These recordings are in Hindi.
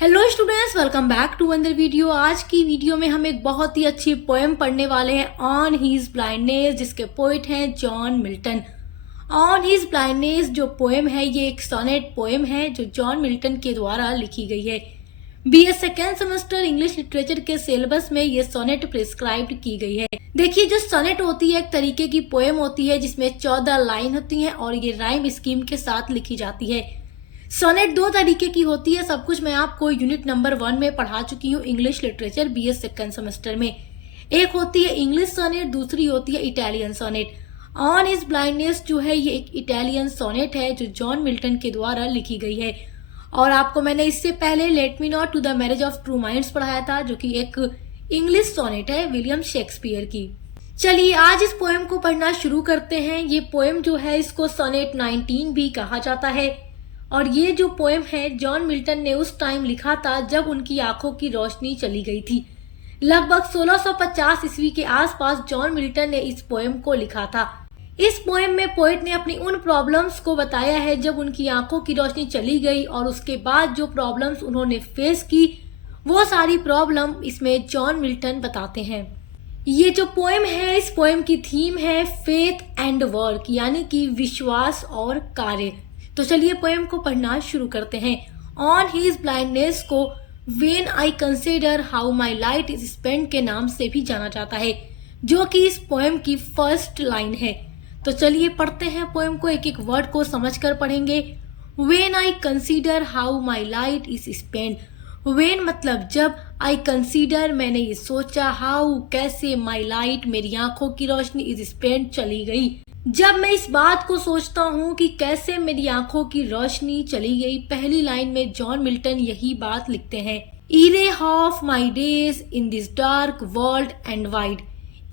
Hello students, welcome back to another video. आज की वीडियो में हम एक बहुत ही अच्छी पोएम पढ़ने वाले हैं ऑन हीज ब्लाइंडनेस, जिसके पोइट हैं John Milton. On his blindness जो पोएम है ये एक सोनेट पोएम है जो जॉन मिल्टन के द्वारा लिखी गई है। BA second semester English literature के सिलेबस में ये सोनेट प्रिस्क्राइब्ड की गई है। देखिए, जो सोनेट होती है एक तरीके की पोएम होती है जिसमें 14 लाइन होती हैं और ये राइम स्कीम के साथ लिखी जाती है। सोनेट दो तरीके की होती है, सब कुछ मैं आपको यूनिट नंबर 1 में पढ़ा चुकी हूँ English literature BA second semester में। एक होती है इंग्लिश सोनेट, दूसरी होती है Italian sonnet. On his blindness जो है ये एक इटालियन सोनेट है जो जॉन मिल्टन के द्वारा लिखी गई है। और आपको मैंने इससे पहले let me not to the marriage of true minds पढ़ाया था जो कि एक इंग्लिश सोनेट है विलियम शेक्सपियर की। चलिए आज इस पोएम को पढ़ना शुरू करते हैं। ये पोएम जो है इसको सोनेट 19 भी कहा जाता है और ये जो पोएम है जॉन मिल्टन ने उस टाइम लिखा था जब उनकी आंखों की रोशनी चली गई थी। लगभग 1650 ईस्वी के आसपास जॉन मिल्टन ने इस पोएम को लिखा था। इस पोएम में पोएट ने अपनी उन प्रॉब्लम्स को बताया है जब उनकी आंखों की रोशनी चली गई और उसके बाद जो प्रॉब्लम्स उन्होंने फेस की वो सारी प्रॉब्लम इसमें जॉन मिल्टन बताते हैं। ये जो पोएम है इस पोएम की थीम है फेथ एंड वर्क, यानी कि विश्वास और कार्य। तो चलिए पोएम को पढ़ना शुरू करते हैं। ऑन हीज ब्लाइंडनेस को when I consider how my light is spent के नाम से भी जाना जाता है, जो कि इस पोएम की फर्स्ट लाइन है। तो चलिए पढ़ते हैं पोएम को, एक एक वर्ड को समझकर पढ़ेंगे। When I consider how my light is spent, when मतलब जब, आई कंसिडर मैंने ये सोचा, हाउ कैसे, माई लाइट मेरी आंखों की रोशनी इज स्पेंट चली गई, जब मैं इस बात को सोचता हूँ कि कैसे मेरी आंखों की रोशनी चली गई। पहली लाइन में जॉन मिल्टन यही बात लिखते हैं, ere half my days in this dark world and wide.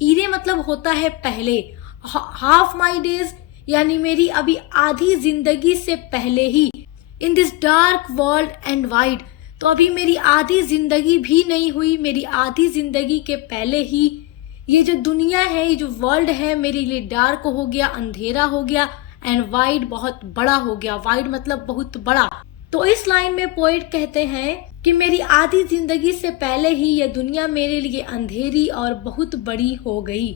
Ere मतलब होता है पहले, हाफ माई डेज यानी मेरी अभी आधी जिंदगी से पहले ही, in this dark world and wide तो अभी मेरी आधी जिंदगी भी नहीं हुई, मेरी आधी जिंदगी के पहले ही ये जो दुनिया है, ये जो वर्ल्ड है मेरे लिए डार्क हो गया, अंधेरा हो गया, एंड वाइड बहुत बड़ा हो गया। वाइड मतलब बहुत बड़ा। तो इस लाइन में पोएट कहते हैं कि मेरी आधी जिंदगी से पहले ही ये दुनिया मेरे लिए अंधेरी और बहुत बड़ी हो गई।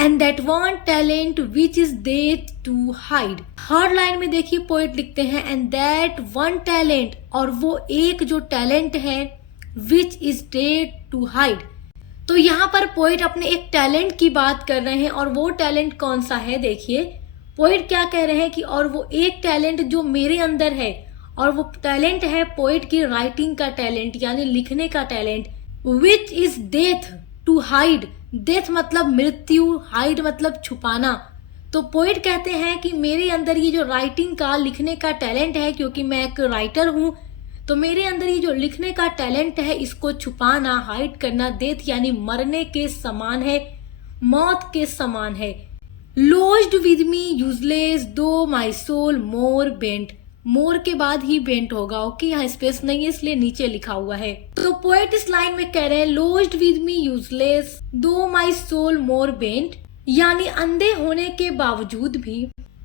And that one talent which is there to hide. Third line में देखिए पोएट लिखते हैं एंड दैट वन टैलेंट, और वो एक जो टैलेंट है which is there to hide. तो यहाँ पर पोएट अपने एक टैलेंट की बात कर रहे हैं और वो टैलेंट कौन सा है। देखिए पोएट क्या कह रहे हैं कि और वो एक टैलेंट जो मेरे अंदर है, और वो टैलेंट है पोएट की राइटिंग का टैलेंट यानी लिखने का talent. Which is death to hide, death मतलब मृत्यु, हाइड मतलब छुपाना। तो पोएट कहते हैं कि मेरे अंदर ये जो राइटिंग का लिखने का टैलेंट है, क्योंकि मैं एक राइटर हूँ, तो मेरे अंदर ये जो लिखने का टैलेंट है इसको छुपाना, हाइड करना, डेथ यानी मरने के समान है, मौत के समान है। लॉज्ड विद मी यूजलेस दो माई सोल मोर बेंट, मोर के बाद ही बेंट होगा, ओके, यहाँ स्पेस नहीं है इसलिए नीचे लिखा हुआ है। तो पोएट इस लाइन में कह रहे हैं लॉज्ड विद मी यूजलेस दो माई सोल मोर बेंट, यानी अंधे होने के बावजूद भी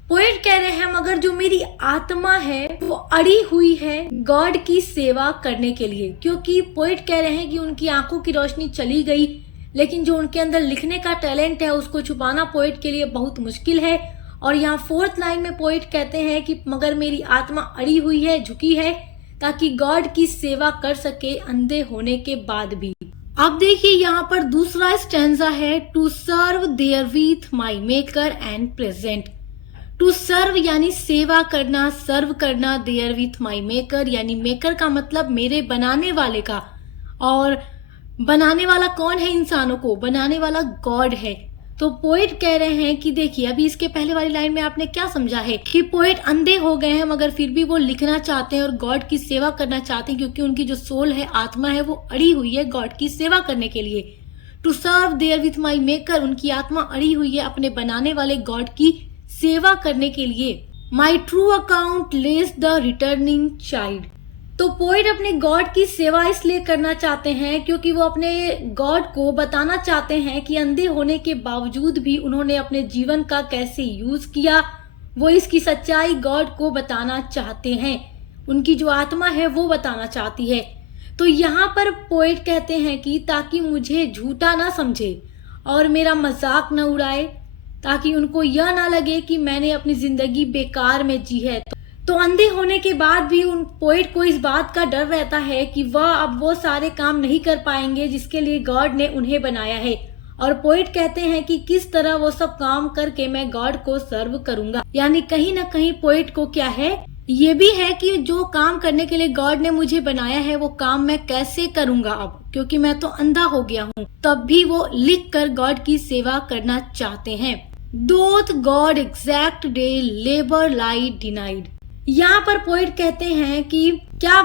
पोएट कह रहे हैं मगर जो मेरी आत्मा है वो अड़ी हुई है गॉड की सेवा करने के लिए। क्योंकि पोएट कह रहे हैं कि उनकी आंखों की रोशनी चली गई, लेकिन जो उनके अंदर लिखने का टैलेंट है उसको छुपाना पोएट के लिए बहुत मुश्किल है। और यहाँ फोर्थ लाइन में पोएट कहते हैं कि मगर मेरी आत्मा अड़ी हुई है, झुकी है, ताकि गॉड की सेवा कर सके अंधे होने के बाद भी। अब देखिए यहाँ पर दूसरा स्टैंजा है, to serve there with my maker and present. To serve यानी सेवा करना, सर्व करना, देयर विथ माई मेकर यानी मेकर का मतलब मेरे बनाने वाले का, और बनाने वाला कौन है, इंसानों को बनाने वाला गॉड है। तो पोएट कह रहे हैं कि देखिए अभी इसके पहले वाली लाइन में आपने क्या समझा है कि पोएट अंधे हो गए हैं मगर फिर भी वो लिखना चाहते हैं और गॉड की सेवा करना चाहते हैं, क्योंकि उनकी जो सोल है, आत्मा है, वो अड़ी हुई है गॉड की सेवा करने के लिए। To serve there with my maker, उनकी आत्मा अड़ी हुई है अपने बनाने वाले गॉड की सेवा करने के लिए। My true account less the returning child. तो पोएट अपने गॉड की सेवा इसलिए करना चाहते हैं क्योंकि वो अपने गॉड को बताना चाहते हैं कि अंधे होने के बावजूद भी उन्होंने अपने जीवन का कैसे यूज किया, वो इसकी सच्चाई गॉड को बताना चाहते हैं। उनकी जो आत्मा है वो बताना चाहती है। तो यहाँ पर पोएट कहते हैं कि ताकि मुझे झूठा ना समझे और मेरा मजाक न उड़ाए, ताकि उनको यह ना लगे कि मैंने अपनी जिंदगी बेकार में जी है। तो अंधे होने के बाद भी उन पोएट को इस बात का डर रहता है कि वह अब वो सारे काम नहीं कर पाएंगे जिसके लिए गॉड ने उन्हें बनाया है। और पोएट कहते हैं कि किस तरह वो सब काम करके मैं गॉड को सर्व करूंगा। यानी कहीं ना कहीं पोएट को क्या है, ये भी है कि जो काम करने के लिए गॉड ने मुझे बनाया है वो काम मैं कैसे करूंगा अब, क्योंकि मैं तो अंधा हो गया हूँ। तब भी वो लिख कर गॉड की सेवा करना चाहते हैं। डोथ गॉड एग्जैक्ट डे लेबर लाई डिनाइड। यहाँ पर पोएट कहते हैं कि क्या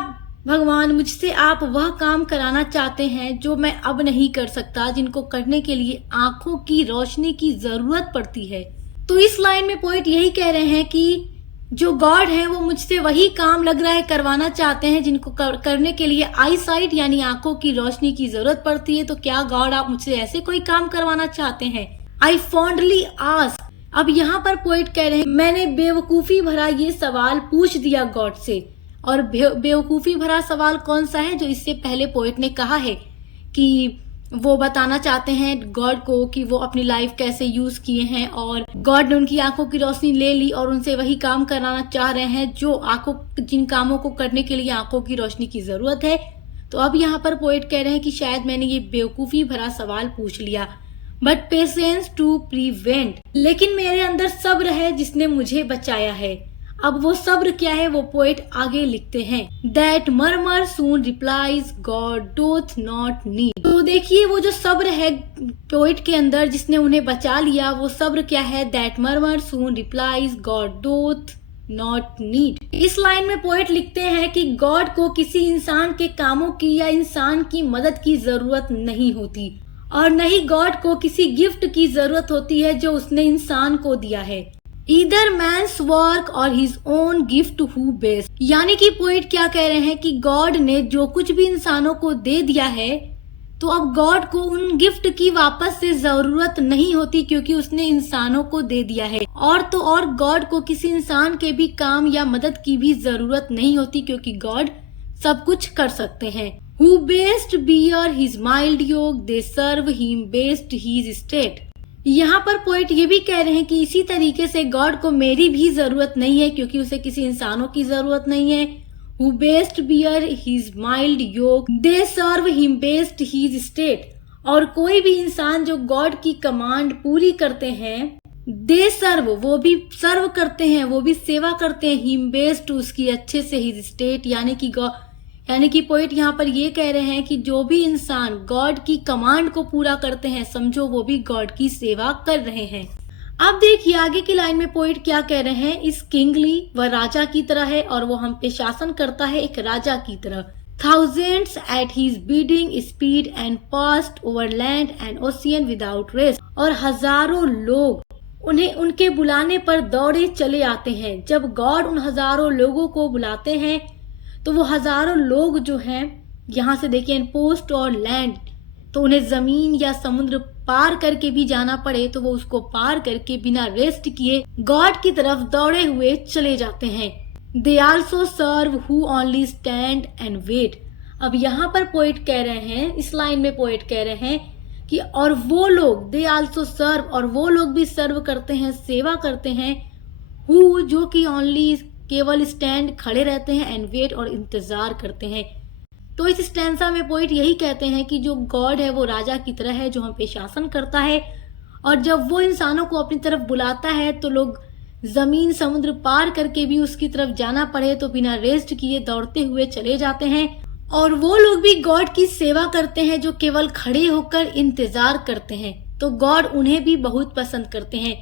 भगवान मुझसे आप वह काम कराना चाहते हैं जो मैं अब नहीं कर सकता, जिनको करने के लिए आंखों की रोशनी की जरूरत पड़ती है। तो इस लाइन में पोएट यही कह रहे हैं कि जो गॉड है वो मुझसे वही काम लग रहा है करवाना चाहते हैं जिनको करने के लिए आई साइट यानी आंखों की रोशनी की जरूरत पड़ती है। तो क्या गॉड आप मुझसे ऐसे कोई काम करवाना चाहते हैं? आई फॉन्डली आस्क। अब यहाँ पर पोएट कह रहे हैं मैंने बेवकूफी भरा ये सवाल पूछ दिया गॉड से। और बेवकूफी भरा सवाल कौन सा है? जो इससे पहले पोएट ने कहा है कि वो बताना चाहते हैं गॉड को कि वो अपनी लाइफ कैसे यूज किए हैं और गॉड ने उनकी आंखों की रोशनी ले ली और उनसे वही काम कराना चाह रहे हैं जो जिन कामों को करने के लिए आंखों की रोशनी की जरूरत है। तो अब यहाँ पर पोएट कह रहे हैं कि शायद मैंने ये बेवकूफी भरा सवाल पूछ लिया, बट पेशेंस टू प्रिवेंट। लेकिन मेरे अंदर सब्र है जिसने मुझे बचाया है। अब वो सब्र क्या है वो पोएट आगे लिखते हैं, that murmur soon replies God doth not need. तो देखिए वो जो सब्र है पोएट के अंदर जिसने उन्हें बचा लिया, वो सब्र क्या है, that murmur soon replies God doth not need. इस लाइन में पोएट लिखते हैं कि गॉड को किसी इंसान के कामों की या इंसान की मदद की जरूरत नहीं होती और न ही गॉड को किसी गिफ्ट की जरूरत होती है जो उसने इंसान को दिया है। ईदर मैन्स वर्क और his own gift who best. यानी कि पोएट क्या कह रहे हैं कि गॉड ने जो कुछ भी इंसानों को दे दिया है तो अब गॉड को उन गिफ्ट की वापस से जरूरत नहीं होती क्योंकि उसने इंसानों को दे दिया है। और तो और गॉड को किसी इंसान के भी काम या मदद की भी जरूरत नहीं होती क्योंकि गॉड सब कुछ कर सकते हैं। Who best bear his mild yoke, they serve him best his state। यहाँ पर पोएट ये भी कह रहे हैं कि इसी तरीके से गॉड को मेरी भी जरूरत नहीं है क्योंकि उसे किसी इंसानों की जरूरत नहीं है। Who best bear his mild yoke, they serve him best his state। और कोई भी इंसान जो गॉड की कमांड पूरी करते हैं, दे सर्व वो भी सर्व करते हैं, वो भी सेवा करते हैं, हिम बेस्ट उसकी अच्छे से हिज स्टेट यानी कि पोएट यहाँ पर ये कह रहे हैं कि जो भी इंसान गॉड की कमांड को पूरा करते हैं समझो वो भी गॉड की सेवा कर रहे हैं। अब देखिए आगे की लाइन में पोएट क्या कह रहे हैं, इस किंगली वह राजा की तरह है और वो हम पे शासन करता है एक राजा की तरह। Thousands at his bidding speed and passed over land and ocean without rest। और हजारों लोग उन्हें उनके बुलाने पर दौड़े चले आते हैं। जब गॉड उन हजारों लोगों को बुलाते हैं तो वो हजारों लोग जो हैं यहाँ से देखिए पोस्ट और लैंड, तो उन्हें जमीन या समुद्र पार करके भी जाना पड़े तो वो उसको पार करके बिना रेस्ट किए गॉड की तरफ दौड़े हुए चले जाते हैं। They also serve who only stand and wait. अब यहाँ पर पोएट कह रहे हैं, इस लाइन में पोएट कह रहे हैं कि और वो लोग दे आल्सो सर्व और वो लोग भी सर्व करते हैं, सेवा करते हैं, हु जो कि ओनली केवल स्टैंड खड़े रहते हैं एंड वेट और इंतजार करते हैं। तो इस स्टैंसा में पोएट यही कहते हैं कि जो गॉड है वो राजा की तरह है जो हम पे शासन करता है और जब वो इंसानों को अपनी तरफ बुलाता है तो लोग जमीन समुद्र पार करके भी उसकी तरफ जाना पड़े तो बिना रेस्ट किए दौड़ते हुए चले जाते हैं। और वो लोग भी गॉड की सेवा करते हैं जो केवल खड़े होकर इंतजार करते हैं, तो गॉड उन्हें भी बहुत पसंद करते हैं।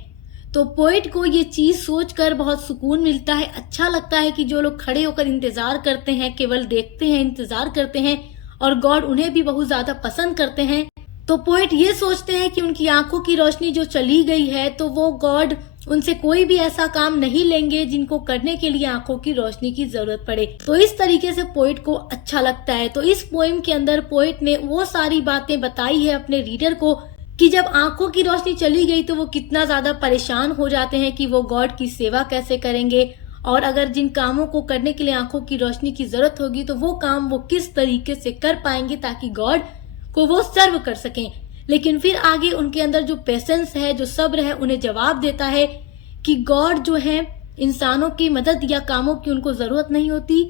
तो पोएट को ये चीज सोचकर बहुत सुकून मिलता है, अच्छा लगता है कि जो लोग खड़े होकर इंतजार करते हैं, केवल देखते हैं, इंतजार करते हैं और गॉड उन्हें भी बहुत ज्यादा पसंद करते हैं। तो पोएट ये सोचते हैं कि उनकी आंखों की रोशनी जो चली गई है तो वो गॉड उनसे कोई भी ऐसा काम नहीं लेंगे जिनको करने के लिए आंखों की रोशनी की जरूरत पड़े। तो इस तरीके से पोएट को अच्छा लगता है। तो इस पोएम के अंदर पोएट ने वो सारी बातें बताई है अपने रीडर को कि जब आंखों की रोशनी चली गई तो वो कितना ज्यादा परेशान हो जाते हैं कि वो गॉड की सेवा कैसे करेंगे और अगर जिन कामों को करने के लिए आंखों की रोशनी की जरूरत होगी तो वो काम वो किस तरीके से कर पाएंगे ताकि गॉड को वो सर्व कर सकें। लेकिन फिर आगे उनके अंदर जो पेशेंस है, जो सब्र है, उन्हें जवाब देता है कि गॉड जो है इंसानों की मदद या कामों की उनको जरूरत नहीं होती,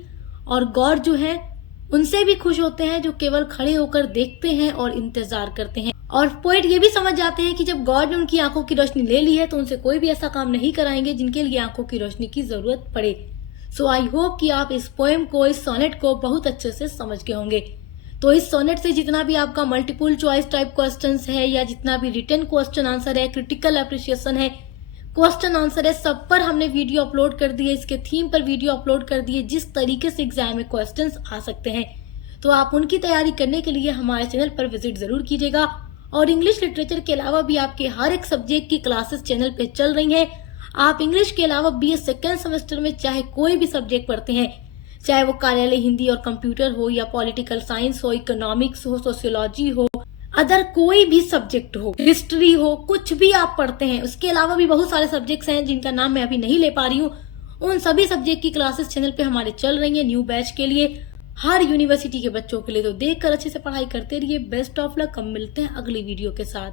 और गॉड जो है उनसे भी खुश होते हैं जो केवल खड़े होकर देखते हैं और इंतजार करते हैं। और पोएट ये भी समझ जाते हैं कि जब गॉड ने उनकी आंखों की रोशनी ले ली है तो उनसे कोई भी ऐसा काम नहीं कराएंगे जिनके लिए आंखों की रोशनी की जरूरत पड़े। सो आई होप कि आप इस पोएम को, इस सोनेट को बहुत अच्छे से समझ गए होंगे। तो इस सोनेट से जितना भी आपका मल्टीपल चॉइस टाइप क्वेश्चंस है या जितना भी रिटन क्वेश्चन आंसर है, क्रिटिकल अप्रिशिएशन है, क्वेश्चन आंसर है, सब पर हमने वीडियो अपलोड कर दी है। इसके थीम पर वीडियो अपलोड कर दी है जिस तरीके से एग्जाम में क्वेश्चंस आ सकते हैं। तो आप उनकी तैयारी करने के लिए हमारे चैनल पर विजिट जरूर कीजिएगा। और इंग्लिश लिटरेचर के अलावा भी आपके हर एक सब्जेक्ट की क्लासेस चैनल पे चल रही हैं। आप इंग्लिश के अलावा BA सेकेंड सेमेस्टर में चाहे कोई भी सब्जेक्ट पढ़ते हैं, चाहे वो कार्यालय हिंदी और कंप्यूटर हो या पॉलिटिकल साइंस हो, इकोनॉमिक्स हो, सोशियोलॉजी हो, अदर कोई भी सब्जेक्ट हो, हिस्ट्री हो, कुछ भी आप पढ़ते हैं। उसके अलावा भी बहुत सारे सब्जेक्ट्स हैं जिनका नाम मैं अभी नहीं ले पा रही हूँ। उन सभी सब्जेक्ट की क्लासेस चैनल पे हमारे चल रही है न्यू बैच के लिए, हर यूनिवर्सिटी के बच्चों के लिए। तो देखकर अच्छे से पढ़ाई करते रहिए। Best of luck. हम मिलते हैं अगली वीडियो के साथ।